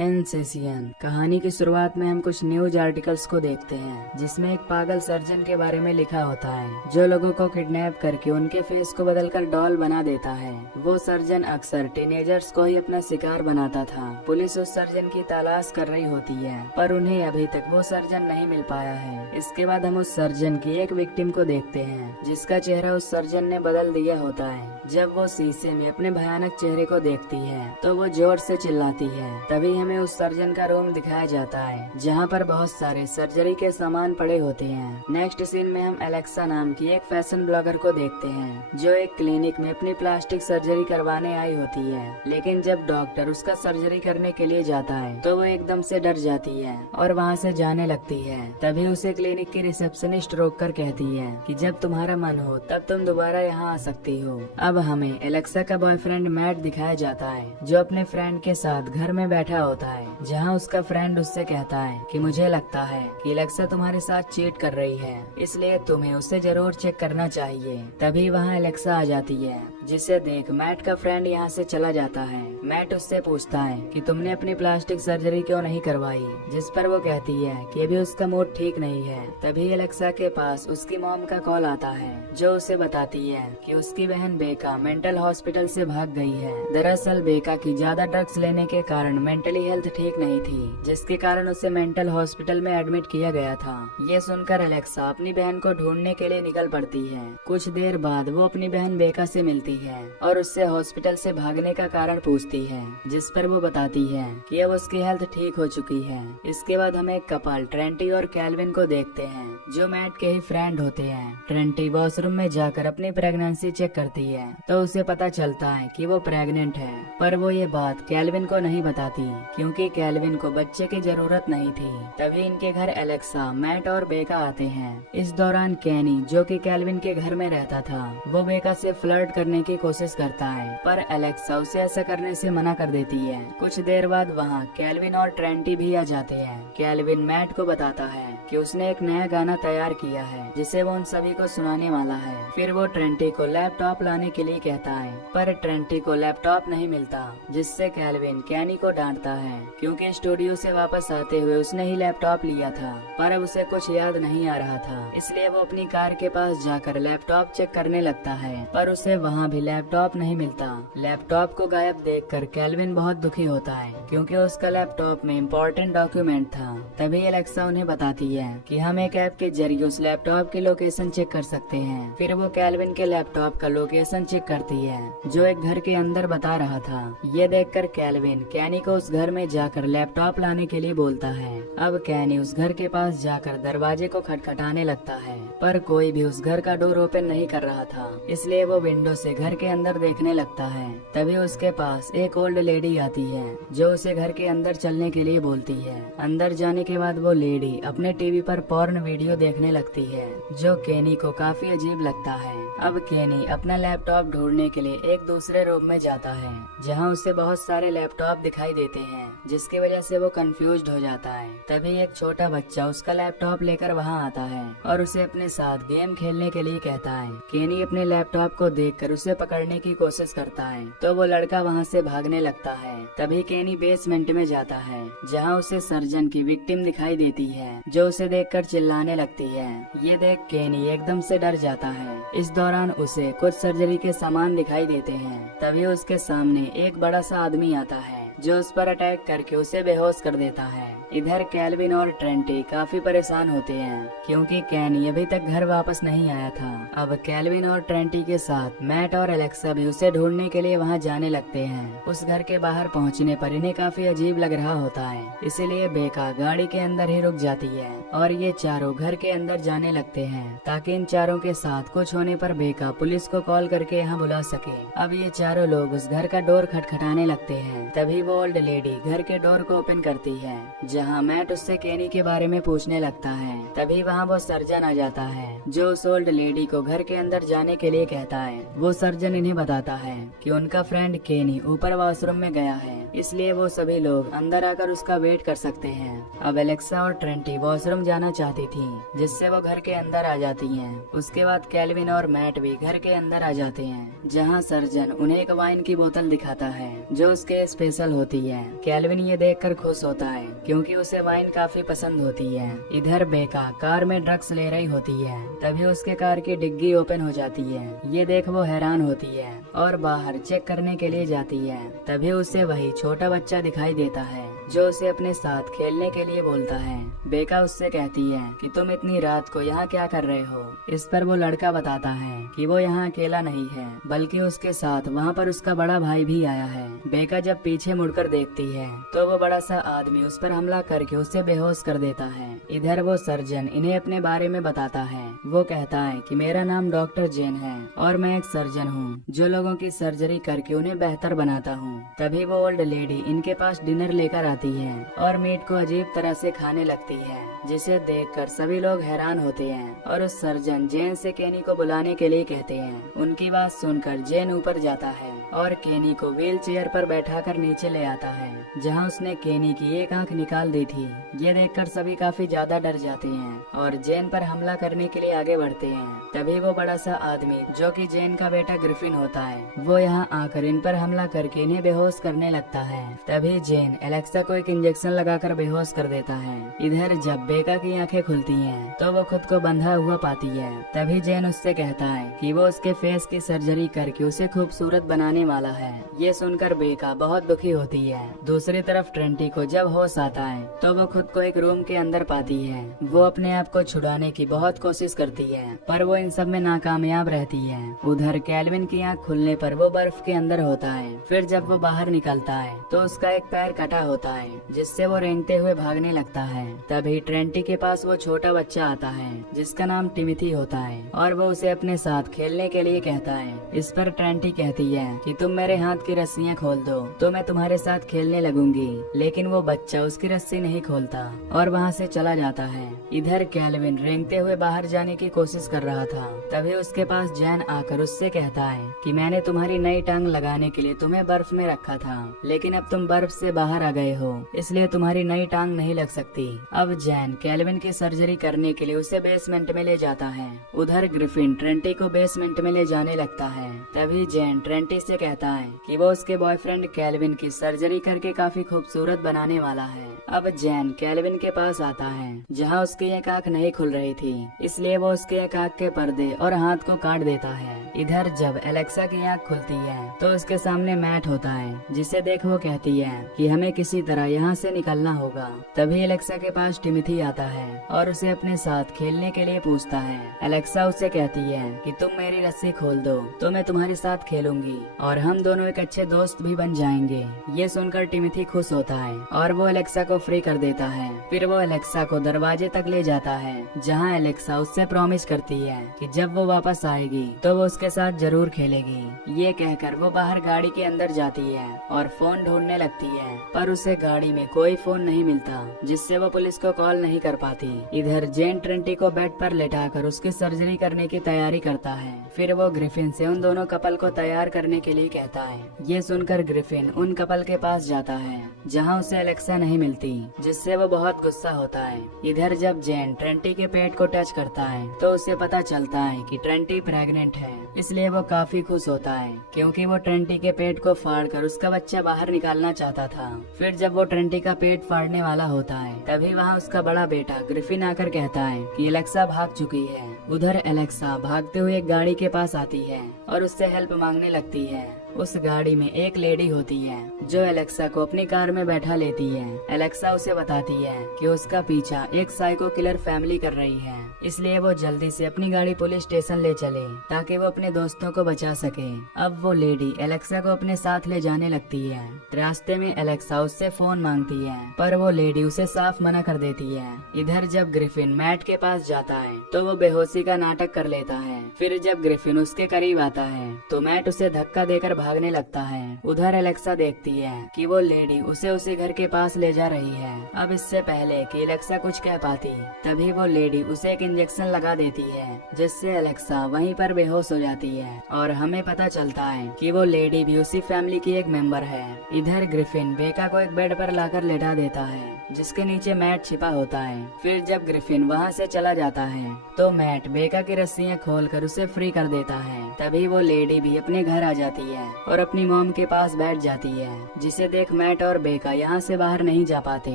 एनसेसियन। कहानी की शुरुआत में हम कुछ न्यूज आर्टिकल्स को देखते हैं जिसमें एक पागल सर्जन के बारे में लिखा होता है जो लोगों को किडनैप करके उनके फेस को बदलकर डॉल बना देता है। वो सर्जन अक्सर टीनेजर्स को ही अपना शिकार बनाता था। पुलिस उस सर्जन की तलाश कर रही होती है पर उन्हें अभी तक वो सर्जन नहीं मिल पाया है। इसके बाद हम उस सर्जन की एक विक्टिम को देखते हैं जिसका चेहरा उस सर्जन ने बदल दिया होता है। जब वो शीशे में अपने भयानक चेहरे को देखती है तो वो जोर से चिल्लाती है। तभी हमें उस सर्जन का रूम दिखाया जाता है जहाँ पर बहुत सारे सर्जरी के सामान पड़े होते हैं। नेक्स्ट सीन में हम एलेक्सा नाम की एक फैशन ब्लॉगर को देखते हैं जो एक क्लिनिक में अपनी प्लास्टिक सर्जरी करवाने आई होती है। लेकिन जब डॉक्टर उसका सर्जरी करने के लिए जाता है तो वो एकदम से डर जाती है और वहाँ से जाने लगती है। तभी उसे क्लिनिक की रिसेप्शनिस्ट रोक कर कहती है कि जब तुम्हारा मन हो तब तुम दोबारा यहाँ आ सकती हो। अब हमें एलेक्सा का बॉयफ्रेंड मैट दिखाया जाता है जो अपने फ्रेंड के साथ घर में बैठा होता है जहाँ उसका फ्रेंड उससे कहता है कि मुझे लगता है कि एलेक्सा तुम्हारे साथ चीट कर रही है, इसलिए तुम्हें उसे जरूर चेक करना चाहिए। तभी वहाँ एलेक्सा आ जाती है जिसे देख मैट का फ्रेंड यहाँ से चला जाता है। मैट उससे पूछता है कि तुमने अपनी प्लास्टिक सर्जरी क्यों नहीं करवाई, जिस पर वो कहती है कि अभी उसका मूड ठीक नहीं है। तभी एलेक्सा के पास उसकी मॉम का कॉल आता है जो उसे बताती है कि उसकी बहन बेका मेंटल हॉस्पिटल से भाग गई है। दरअसल बेका की ज्यादा ड्रग्स लेने के कारण मेंटली हेल्थ ठीक नहीं थी जिसके कारण उसे मेंटल हॉस्पिटल में एडमिट किया गया था। ये सुनकर एलेक्सा अपनी बहन को ढूंढने के लिए निकल पड़ती है। कुछ देर बाद वो अपनी बहन बेका से मिलती है और उससे हॉस्पिटल से भागने का कारण पूछती है जिस पर वो बताती है कि अब उसकी हेल्थ ठीक हो चुकी है। इसके बाद हम एक कपल ट्रेंटी और कैल्विन को देखते हैं जो मैट के ही फ्रेंड होते हैं। ट्रेंटी वॉशरूम में जाकर अपनी प्रेगनेंसी चेक करती है तो उसे पता चलता है कि वो प्रेग्नेंट है, पर वो ये बात कैल्विन को नहीं बताती क्योंकि कैल्विन को बच्चे की जरूरत नहीं थी। तभी इनके घर एलेक्सा, मैट और बेका आते हैं। इस दौरान कैनी जो कि कैल्विन के घर में रहता था वो बेका से फ्लर्ट करने की कोशिश करता है पर एलेक्सा उसे ऐसा करने से मना कर देती है। कुछ देर बाद वहाँ कैल्विन और ट्रेंटी भी आ जाते हैं। कैल्विन मैट को बताता है कि उसने एक नया गाना तैयार किया है जिसे वो उन सभी को सुनाने वाला है। फिर वो ट्रेंटी को लैपटॉप लाने के लिए कहता है पर ट्रेंटी को लैपटॉप नहीं मिलता जिससे कैल्विन कैनी को डांटता है क्योंकि स्टूडियो से वापस आते हुए उसने ही लैपटॉप लिया था पर अब उसे कुछ याद नहीं आ रहा था, इसलिए वो अपनी कार के पास जाकर लैपटॉप चेक करने लगता है पर उसे वहाँ भी लैपटॉप नहीं मिलता। लैपटॉप को गायब देखकर कैल्विन बहुत दुखी होता है क्योंकि उसका लैपटॉप में इम्पोर्टेंट डॉक्यूमेंट था। तभी एलेक्सा उन्हें बताती है कि हम एक ऐप के जरिए उस लैपटॉप की लोकेशन चेक कर सकते हैं। फिर वो कैल्विन के लैपटॉप का लोकेशन चेक करती है जो एक घर के अंदर बता रहा था। ये देखकर कैल्विन कैनी को उस घर में जाकर लैपटॉप लाने के लिए बोलता है। अब कैनी उस घर के पास जाकर दरवाजे को खटखटाने लगता है पर कोई भी उस घर का डोर ओपन नहीं कर रहा था, इसलिए वो विंडो से घर के अंदर देखने लगता है। तभी उसके पास एक ओल्ड लेडी आती है जो उसे घर के अंदर चलने के लिए बोलती है। अंदर जाने के बाद वो लेडी अपने टीवी पर पॉर्न वीडियो देखने लगती है जो केनी को काफी अजीब लगता है। अब केनी अपना लैपटॉप ढूंढने के लिए एक दूसरे रूम में जाता है जहाँ उसे बहुत सारे लैपटॉप दिखाई देते हैं जिसकी वजह से वो कंफ्यूज्ड हो जाता है। तभी एक छोटा बच्चा उसका लैपटॉप लेकर वहाँ आता है और उसे अपने साथ गेम खेलने के लिए कहता है। केनी अपने लैपटॉप को देखकर उसे पकड़ने की कोशिश करता है तो वो लड़का वहाँ से भागने लगता है। तभी केनी बेसमेंट में जाता है जहाँ उसे सर्जन की विक्टिम दिखाई देती है जो उसे देखकर चिल्लाने लगती है। ये देख केनी एकदम से डर जाता है। इस दौरान उसे कुछ सर्जरी के सामान दिखाई देते हैं। तभी उसके सामने एक बड़ा सा आदमी आता है जो उस पर अटैक करके उसे बेहोश कर देता है। इधर कैल्विन और ट्रेंटी काफी परेशान होते हैं क्योंकि कैनी अभी तक घर वापस नहीं आया था। अब कैल्विन और ट्रेंटी के साथ मैट और एलेक्सा भी उसे ढूंढने के लिए वहां जाने लगते हैं। उस घर के बाहर पहुंचने पर इन्हें काफी अजीब लग रहा होता है, इसीलिए बेका गाड़ी के अंदर ही रुक जाती है और ये चारों घर के अंदर जाने लगते हैं ताकि इन चारों के साथ कुछ होने पर बेका पुलिस को कॉल करके यहाँ बुला सके। अब ये चारों लोग उस घर का डोर खटखटाने लगते हैं। तभी वो ओल्ड लेडी घर के डोर को ओपन करती है जहाँ मैट उससे केनी के बारे में पूछने लगता है। तभी वहाँ वो सर्जन आ जाता है जो उस ओल्ड लेडी को घर के अंदर जाने के लिए कहता है। वो सर्जन इन्हें बताता है कि उनका फ्रेंड केनी ऊपर वॉशरूम में गया है, इसलिए वो सभी लोग अंदर आकर उसका वेट कर सकते हैं। अब एलेक्सा और ट्रेंटी वॉशरूम जाना चाहती थी, जिससे वो घर के अंदर आ जाती हैं। उसके बाद कैल्विन और मैट भी घर के अंदर आ जाते हैं, जहाँ सर्जन उन्हें एक वाइन की बोतल दिखाता है जो उसके स्पेशल होती है। कैल्विन ये देखकर खुश होता है क्योंकि उसे वाइन काफी पसंद होती है। इधर बेका कार में ड्रग्स ले रही होती है, तभी उसके कार की डिग्गी ओपन हो जाती है। ये देख वो हैरान होती है और बाहर चेक करने के लिए जाती है। तभी उसे वही छोटा बच्चा दिखाई देता है जो उसे अपने साथ खेलने के लिए बोलता है। बेका उससे कहती है कि तुम इतनी रात को यहाँ क्या कर रहे हो। इस पर वो लड़का बताता है कि वो यहाँ अकेला नहीं है, बल्कि उसके साथ वहाँ पर उसका बड़ा भाई भी आया है। बेका जब पीछे मुड़कर देखती है तो वो बड़ा सा आदमी उस पर हमला करके उसे बेहोश कर देता है। इधर वो सर्जन इन्हें अपने बारे में बताता है। वो कहता है कि मेरा नाम डॉक्टर जेन है और मैं एक सर्जन हूँ जो लोगों की सर्जरी करके उन्हें बेहतर बनाता हूँ। तभी वो ओल्ड लेडी इनके पास डिनर लेकर आती है और मीट को अजीब तरह से खाने लगती है, जिसे देखकर सभी लोग हैरान होते हैं और उस सर्जन जेन से केनी को बुलाने के लिए कहते हैं। उनकी बात सुनकर जेन ऊपर जाता है और केनी को व्हील चेयर पर बैठाकर नीचे ले आता है, जहां उसने केनी की एक आंख निकाल दी थी। ये देखकर सभी काफी ज्यादा डर जाते हैं और जेन पर हमला करने के लिए आगे बढ़ते हैं। तभी वो बड़ा सा आदमी जो कि जेन का बेटा ग्रिफिन होता है, वो यहाँ आकर इन पर हमला करके इन्हें बेहोश करने लगता है। तभी जेन एलेक्सा को एक इंजेक्शन लगाकर बेहोश कर देता है। इधर जब बेका की आंखें खुलती हैं, तो वो खुद को बंधा हुआ पाती है। तभी जेन उससे कहता है कि वो उसके फेस की सर्जरी करके उसे खूबसूरत बनाने वाला है। ये सुनकर बेका बहुत दुखी होती है। दूसरी तरफ ट्रेंटी को जब होश आता है तो वो खुद को एक रूम के अंदर पाती है। वो अपने आप को छुड़ाने की बहुत कोशिश करती है, पर वो इन सब में नाकामयाब रहती है। उधर कैल्विन की आंख खुलने पर वो बर्फ के अंदर होता है। फिर जब वो बाहर निकलता है तो उसका एक पैर कटा होता है, जिससे वो रेंगते हुए भागने लगता है। तभी ट्रेंटी के पास वो छोटा बच्चा आता है जिसका नाम टिमिथी होता है और वो उसे अपने साथ खेलने के लिए कहता है। इस पर ट्रेंटी कहती है कि तुम मेरे हाथ की रस्सियाँ खोल दो तो मैं तुम्हारे साथ खेलने लगूंगी, लेकिन वो बच्चा उसकी रस्सी नहीं खोलता और वहाँ से चला जाता है। इधर कैल्विन रेंगते हुए बाहर जाने की कोशिश कर रहा था। तभी उसके पास जैन आकर उससे कहता है कि मैंने तुम्हारी नई टांग लगाने के लिए तुम्हें बर्फ में रखा था, लेकिन अब तुम बर्फ से बाहर आ गए हो, इसलिए तुम्हारी नई टांग नहीं लग सकती। अब जैन कैल्विन की सर्जरी करने के लिए उसे बेसमेंट में ले जाता है। उधर ग्रिफिन ट्रेंटी को बेसमेंट में ले जाने लगता है। तभी जैन ट्रेंटी से कहता है कि वो उसके बॉयफ्रेंड कैल्विन की सर्जरी करके काफी खूबसूरत बनाने वाला है। अब जैन कैल्विन के पास आता है जहाँ उसकी एक आंख नहीं खुल रही थी, इसलिए वो उसके एक आंख के पर्दे और हाथ को काट देता है। इधर जब एलेक्सा की आंख खुलती है तो उसके सामने मैट होता है, जिसे देख वो कहती है कि हमें किसी तरह यहाँ से निकलना होगा। तभी एलेक्सा के पास टिमिथी आता है और उसे अपने साथ खेलने के लिए पूछता है। एलेक्सा उसे कहती है कि तुम मेरी रस्सी खोल दो तो मैं तुम्हारे साथ खेलूंगी और हम दोनों एक अच्छे दोस्त भी बन जाएंगे। ये सुनकर टिमिथी खुश होता है और वो एलेक्सा को फ्री कर देता है। फिर वो एलेक्सा को दरवाजे तक ले जाता है, जहाँ एलेक्सा उससे प्रॉमिस करती है कि जब वो वापस आएगी तो वो उसके साथ जरूर खेलेगी। ये कहकर वो बाहर गाड़ी के अंदर जाती है और फोन ढूंढने लगती है, पर उसे गाड़ी में कोई फोन नहीं मिलता, जिससे वो पुलिस को कॉल नहीं कर पाती। इधर जेन ट्रेंटी को बेड पर लेटाकर उसकी सर्जरी करने की तैयारी करता है। फिर वो ग्रिफिन से उन दोनों कपल को तैयार करने के लिए कहता है। ये सुनकर ग्रिफिन उन कपल के पास जाता है जहाँ उसे एलेक्सा नहीं मिलती, जिससे वो बहुत गुस्सा होता है। इधर जब जेन ट्रेंटी के पेट को टच करता है तो उसे पता चलता है कि ट्रेंटी प्रेग्नेंट है, इसलिए वो काफी खुश होता है क्योंकि वो ट्रेंटी के पेट को फाड़कर उसका बच्चा बाहर निकालना चाहता था। फिर जब वो ट्रेंटी का पेट फाड़ने वाला होता है तभी वहाँ उसका बड़ा बेटा ग्रिफिन आकर कहता है कि एलेक्सा भाग चुकी है। उधर एलेक्सा भागते हुए एक गाड़ी के पास आती है और उससे हेल्प मांगने लगती है। उस गाड़ी में एक लेडी होती है जो एलेक्सा को अपनी कार में बैठा लेती है। एलेक्सा उसे बताती है कि उसका पीछा एक साइको किलर फैमिली कर रही है, इसलिए वो जल्दी से अपनी गाड़ी पुलिस स्टेशन ले चले ताकि वो अपनी अपने दोस्तों को बचा सके। अब वो लेडी एलेक्सा को अपने साथ ले जाने लगती है। रास्ते में एलेक्सा उससे फोन मांगती है, पर वो लेडी उसे साफ मना कर देती है। इधर जब ग्रिफिन मैट के पास जाता है तो वो बेहोशी का नाटक कर लेता है। फिर जब ग्रिफिन उसके करीब आता है तो मैट उसे धक्का देकर भागने लगता है। उधर एलेक्सा देखती है कि वो लेडी उसे उसी घर के पास ले जा रही है। अब इससे पहले कि एलेक्सा कुछ कह पाती तभी वो लेडी उसे एक इंजेक्शन लगा देती है, जिससे एलेक्सा वहीं पर बेहोश हो जाती है और हमें पता चलता है कि वो लेडी भी उसी फैमिली की एक मेंबर है। इधर ग्रिफिन बेका को एक बेड पर लाकर लेटा देता है, जिसके नीचे मैट छिपा होता है। फिर जब ग्रिफिन वहाँ से चला जाता है तो मैट बेका की रस्सियाँ खोलकर उसे फ्री कर देता है। तभी वो लेडी भी अपने घर आ जाती है और अपनी मॉम के पास बैठ जाती है, जिसे देख मैट और बेका यहाँ से बाहर नहीं जा पाते।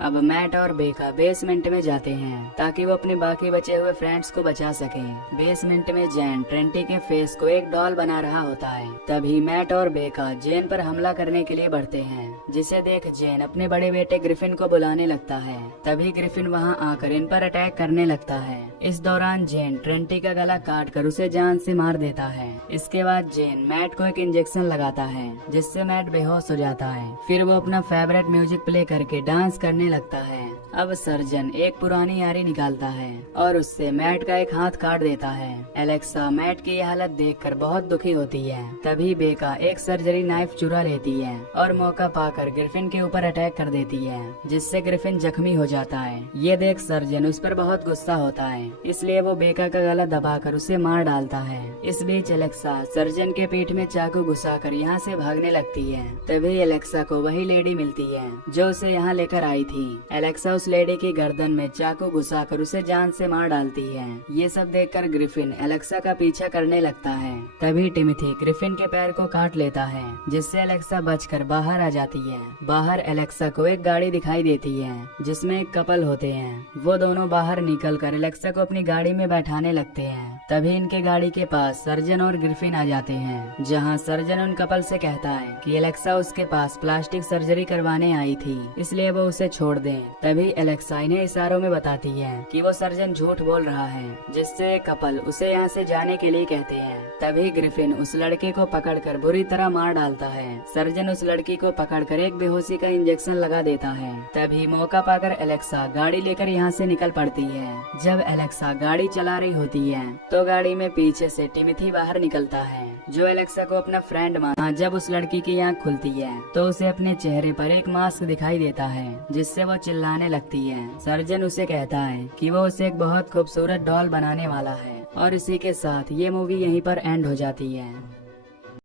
अब मैट और बेका बेसमेंट में जाते हैं ताकि वो अपने बाकी बचे हुए फ्रेंड्स को बचा सके। बेसमेंट में जैन ट्रेंटी के फेस को एक डॉल बना रहा होता है। तभी मैट और बेका जेन पर हमला करने के लिए बढ़ते हैं, जिसे देख जेन अपने बड़े बेटे ग्रिफिन को बुलाने लगता है। तभी ग्रिफिन वहां आकर इन पर अटैक करने लगता है। इस दौरान जेन ट्रेंटी का गला काट कर उसे जान से मार देता है। इसके बाद जेन मैट को एक इंजेक्शन लगाता है, जिससे मैट बेहोश हो जाता है। फिर वो अपना फेवरेट म्यूजिक प्ले करके डांस करने लगता है। अब सर्जन एक पुरानी यारी निकालता है और उससे मैट का एक हाथ काट देता है। एलेक्सा मैट की यह हालत देखकर बहुत दुखी होती है। तभी बेका एक सर्जरी नाइफ चुरा लेती है और मौका पाकर ग्रिफिन के ऊपर अटैक कर देती है, जिससे ग्रिफिन जख्मी हो जाता है। ये देख सर्जन उस पर बहुत गुस्सा होता है, इसलिए वो बेका का गला दबाकर उसे मार डालता है। इस बीच एलेक्सा सर्जन के पीठ में चाकू घुसाकर यहाँ से भागने लगती है। तभी एलेक्सा को वही लेडी मिलती है जो उसे यहाँ लेकर आई थी। एलेक्सा उस लेडी की गर्दन में चाकू घुसाकर उसे जान से मार डालती है। ये सब देखकर ग्रिफिन एलेक्सा का पीछा करने लगता है। तभी टिमोथी ग्रिफिन के पैर को काट लेता है, जिससे एलेक्सा बचकर बाहर आ जाती है। बाहर एलेक्सा को एक गाड़ी दिखाई देती है जिसमें एक कपल होते हैं। वो दोनों बाहर निकलकर एलेक्सा को अपनी गाड़ी में बैठाने लगते हैं। तभी इनके गाड़ी के पास सर्जन और ग्रिफिन आ जाते हैं, जहाँ सर्जन उन कपल से कहता है कि एलेक्सा उसके पास प्लास्टिक सर्जरी करवाने आई थी, इसलिए वो उसे छोड़ दें। तभी एलेक्सा इन्हें इशारों में बताती है कि वो सर्जन झूठ बोल रहा है, जिससे कपल उसे यहाँ से जाने के लिए कहते हैं। तभी ग्रिफिन उस लड़के को पकड़कर बुरी तरह मार डालता है। सर्जन उस लड़की को पकड़कर एक बेहोशी का इंजेक्शन लगा देता है। तभी मौका पाकर एलेक्सा गाड़ी लेकर यहाँ से निकल पड़ती है। जब एलेक्सा गाड़ी चला रही होती है तो गाड़ी में पीछे से टिमोथी बाहर निकलता है, जो एलेक्सा को अपना फ्रेंड माना। जब उस लड़की की आँख खुलती है तो उसे अपने चेहरे पर एक मास्क दिखाई देता है, जिससे वो चिल्लाने लगती है। सर्जन उसे कहता है कि वो उसे एक बहुत खूबसूरत डॉल बनाने वाला है। और इसी के साथ ये मूवी यहीं पर एंड हो जाती है।